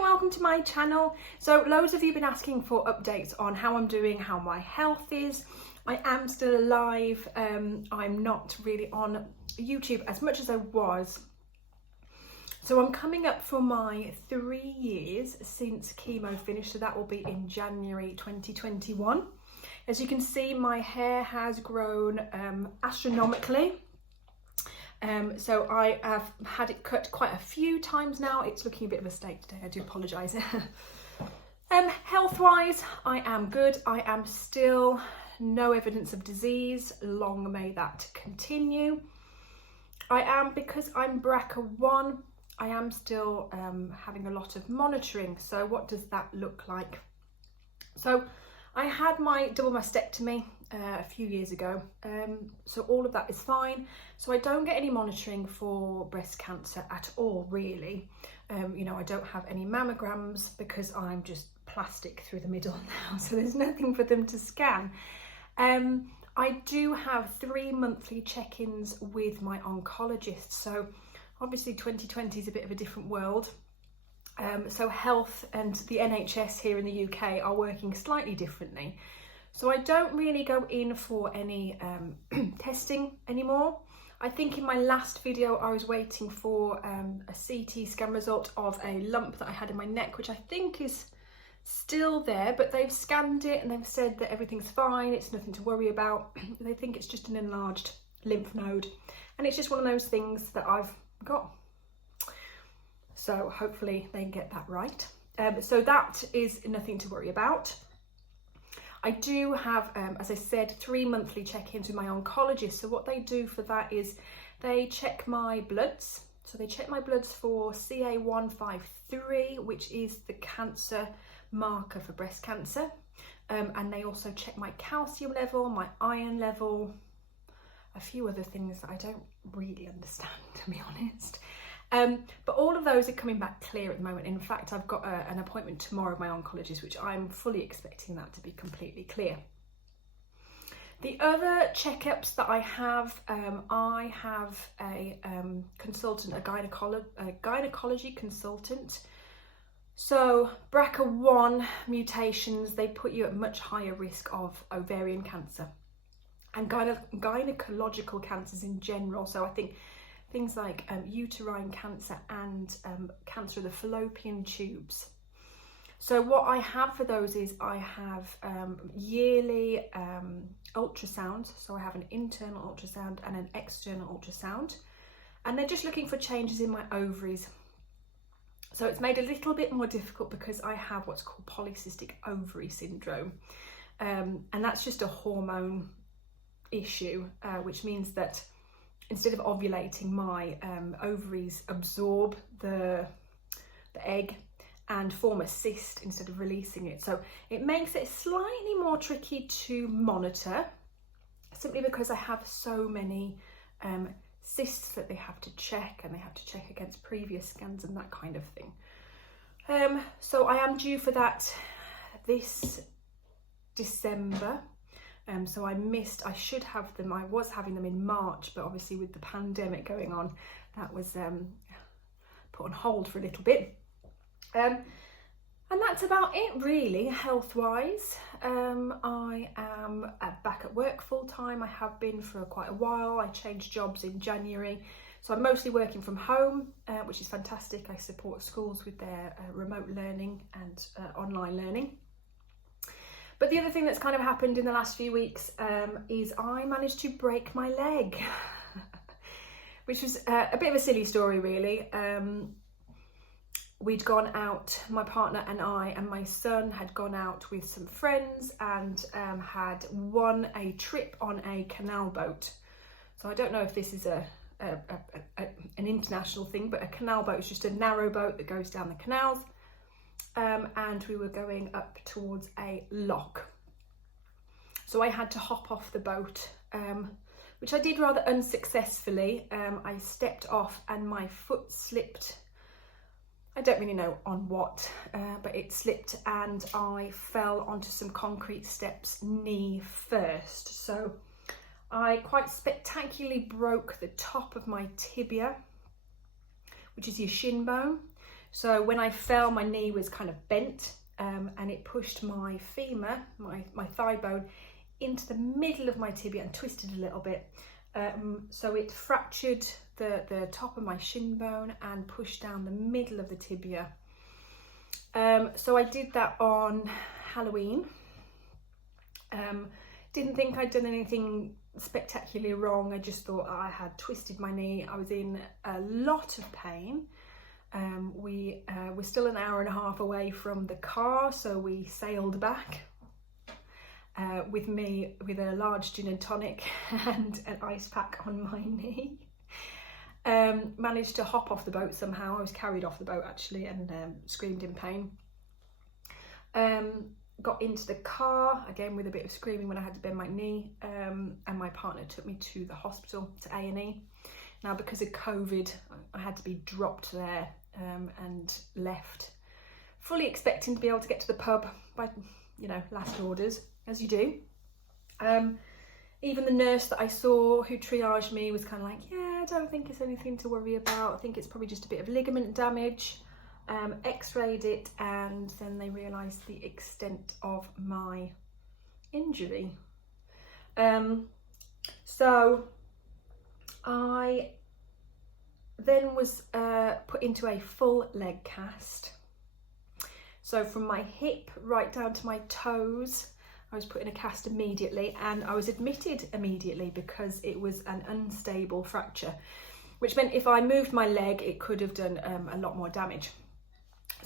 and welcome to my channel. So loads of you have been asking for updates on how I'm doing, how my health is. I am still alive. I'm not really on YouTube as much as I was. So I'm coming up for my 3 years since chemo finished, so that will be in January 2021. As you can see, my hair has grown astronomically. So I have had it cut quite a few times now. It's looking a bit of a state today, I do apologise. Health-wise, I am good. I am still no evidence of disease. Long may that continue. I am, because I'm BRCA1, I am still having a lot of monitoring. So what does that look like? So I had my double mastectomy a few years ago, so all of that is fine. So I don't get any monitoring for breast cancer at all, really. You know, I don't have any mammograms because I'm just plastic through the middle now, so there's nothing for them to scan. I do have 3 monthly check-ins with my oncologist, so obviously 2020 is a bit of a different world. So health and the NHS here in the UK are working slightly differently. So I don't really go in for any testing anymore. I think in my last video I was waiting for a CT scan result of a lump that I had in my neck, which I think is still there, but they've scanned it and they've said that everything's fine, it's nothing to worry about. They think it's just an enlarged lymph node, and it's just one of those things that I've got. So hopefully they get that right. So that is nothing to worry about. I do have, as I said, 3 monthly check-ins with my oncologist. So what they do for that is they check my bloods. So they check my bloods for CA153, which is the cancer marker for breast cancer. And they also check my calcium level, my iron level, a few other things that I don't really understand, to be honest. But all of those are coming back clear at the moment. In fact, I've got an appointment tomorrow with my oncologist, which I'm fully expecting that to be completely clear. The other checkups that I have a consultant, a gynecology consultant. So BRCA1 mutations, they put you at much higher risk of ovarian cancer and gynecological cancers in general. So I think things like uterine cancer and cancer of the fallopian tubes. So what I have for those is I have yearly ultrasounds. So I have an internal ultrasound and an external ultrasound, and they're just looking for changes in my ovaries. So it's made a little bit more difficult because I have what's called polycystic ovary syndrome, and that's just a hormone issue, which means that instead of ovulating, my ovaries absorb the egg and form a cyst instead of releasing it. So it makes it slightly more tricky to monitor, simply because I have so many cysts that they have to check, and they have to check against previous scans and that kind of thing. So I am due for that this December. So I should have them, I was having them in March, but obviously with the pandemic going on, that was put on hold for a little bit. And that's about it really, health-wise. I am back at work full-time. I have been for quite a while. I changed jobs in January. So I'm mostly working from home, which is fantastic. I support schools with their remote learning and online learning. But the other thing that's kind of happened in the last few weeks is I managed to break my leg, which was a bit of a silly story, really. We'd gone out, my partner and I and my son had gone out with some friends and had won a trip on a canal boat. So I don't know if this is an international thing, but a canal boat is just a narrow boat that goes down the canals. And we were going up towards a lock. So I had to hop off the boat, which I did rather unsuccessfully. I stepped off and my foot slipped. I don't really know on what, but it slipped and I fell onto some concrete steps knee first. So I quite spectacularly broke the top of my tibia, which is your shin bone. So when I fell, my knee was kind of bent, and it pushed my femur, my thigh bone, into the middle of my tibia and twisted a little bit. So it fractured the top of my shin bone and pushed down the middle of the tibia. So I did that on Halloween. Didn't think I'd done anything spectacularly wrong. I just thought I had twisted my knee. I was in a lot of pain. We were still an hour and a half away from the car, so we sailed back with me with a large gin and tonic and an ice pack on my knee. Managed to hop off the boat somehow. I was carried off the boat actually, and screamed in pain. Got into the car again with a bit of screaming when I had to bend my knee, and my partner took me to the hospital, to A&E. Now, because of COVID, I had to be dropped there and left, fully expecting to be able to get to the pub by, you know, last orders, as you do. Even the nurse that I saw who triaged me was kind of like, yeah, I don't think it's anything to worry about. I think it's probably just a bit of ligament damage. X-rayed it, and then they realised the extent of my injury. So I then was put into a full leg cast. So from my hip right down to my toes, I was put in a cast immediately, and I was admitted immediately because it was an unstable fracture, which meant if I moved my leg, it could have done a lot more damage.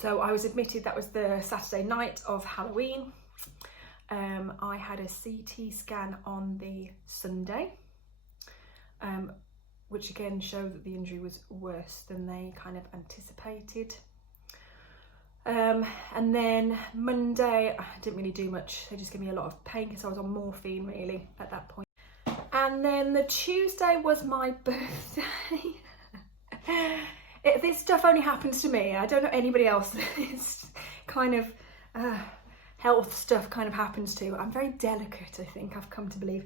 So I was admitted, that was the Saturday night of Halloween. I had a CT scan on the Sunday, which again showed that the injury was worse than they kind of anticipated. And then Monday, I didn't really do much. They just gave me a lot of pain because I was on morphine really at that point. And then the Tuesday was my birthday. This stuff only happens to me. I don't know anybody else this kind of health stuff kind of happens to. I'm very delicate, I think I've come to believe.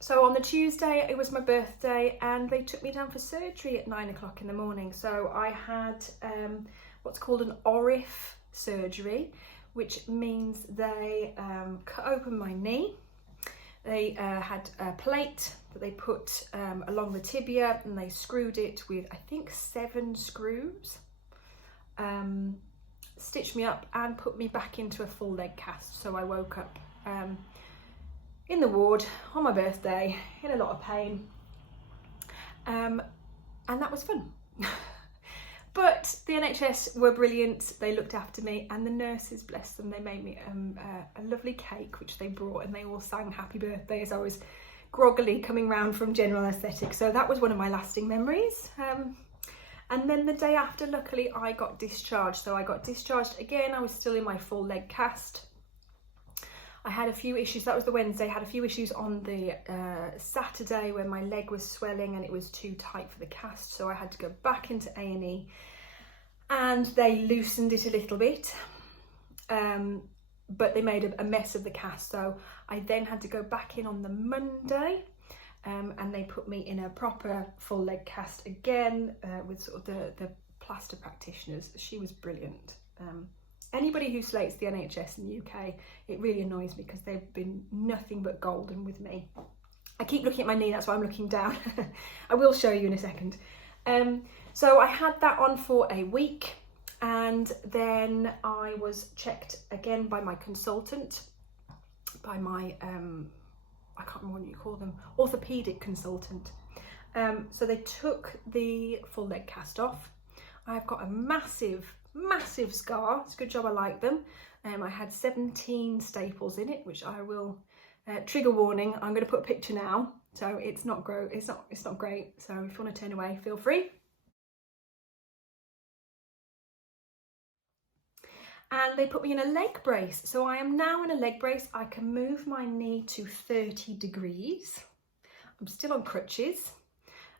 So on the Tuesday, it was my birthday, and they took me down for surgery at 9 o'clock in the morning. So I had what's called an ORIF surgery, which means they cut open my knee. They had a plate that they put along the tibia, and they screwed it with, I think, 7 screws, stitched me up and put me back into a full leg cast. So I woke up in the ward on my birthday in a lot of pain, and that was fun. But the NHS were brilliant. They looked after me, and the nurses, bless them, they made me a lovely cake which they brought, and they all sang happy birthday as I was groggily coming round from general anaesthetic. So that was one of my lasting memories. And then the day after, luckily, I got discharged. So I got discharged again. I was still in my full leg cast. I had a few issues. That was the Wednesday. I had a few issues on the Saturday when my leg was swelling and it was too tight for the cast. So I had to go back into A&E, and they loosened it a little bit. But they made a mess of the cast. So I then had to go back in on the Monday, and they put me in a proper full leg cast again with sort of the plaster practitioners. She was brilliant. Anybody who slates the NHS in the UK, it really annoys me because they've been nothing but golden with me. I keep looking at my knee, that's why I'm looking down. I will show you in a second. So I had that on for a week, and then I was checked again by my consultant, by my, I can't remember what you call them, orthopaedic consultant. So they took the full leg cast off. I've got a massive scar. It's a good job I like them. I had 17 staples in it, which I will, trigger warning, I'm going to put a picture now. So it's not great. So if you want to turn away, feel free. And they put me in a leg brace. So I am now in a leg brace. I can move my knee to 30 degrees. I'm still on crutches.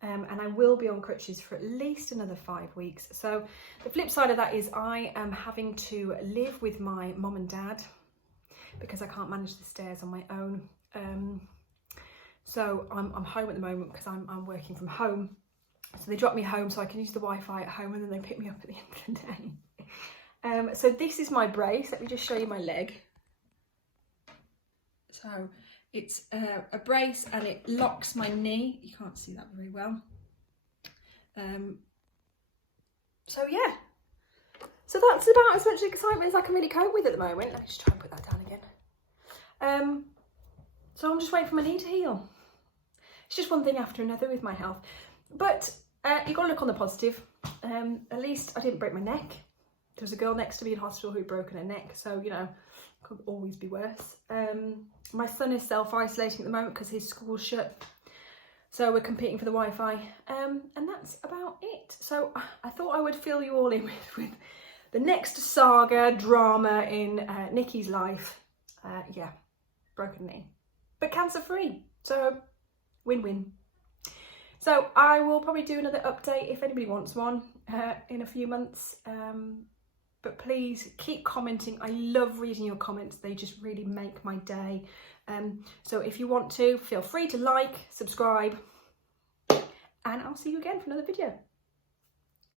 And I will be on crutches for at least another 5 weeks. So the flip side of that is I am having to live with my mum and dad because I can't manage the stairs on my own. So I'm home at the moment because I'm working from home. So they drop me home so I can use the Wi-Fi at home, and then they pick me up at the end of the day. So this is my brace. Let me just show you my leg. So it's a brace and it locks my knee. You can't see that very well. So yeah. So that's about as much excitement as I can really cope with at the moment. Let me just try and put that down again. So I'm just waiting for my knee to heal. It's just one thing after another with my health. But you've got to look on the positive. At least I didn't break my neck. There was a girl next to me in hospital who'd broken her neck. So, you know, could always be worse. My son is self-isolating at the moment because his school's shut. So we're competing for the Wi-Fi. And that's about it. So I thought I would fill you all in with the next saga, drama in Nikki's life. Yeah, broken knee. But cancer-free. So win-win. So I will probably do another update if anybody wants one in a few months. But please keep commenting. I love reading your comments. They just really make my day. So if you want to, feel free to like, subscribe, and I'll see you again for another video.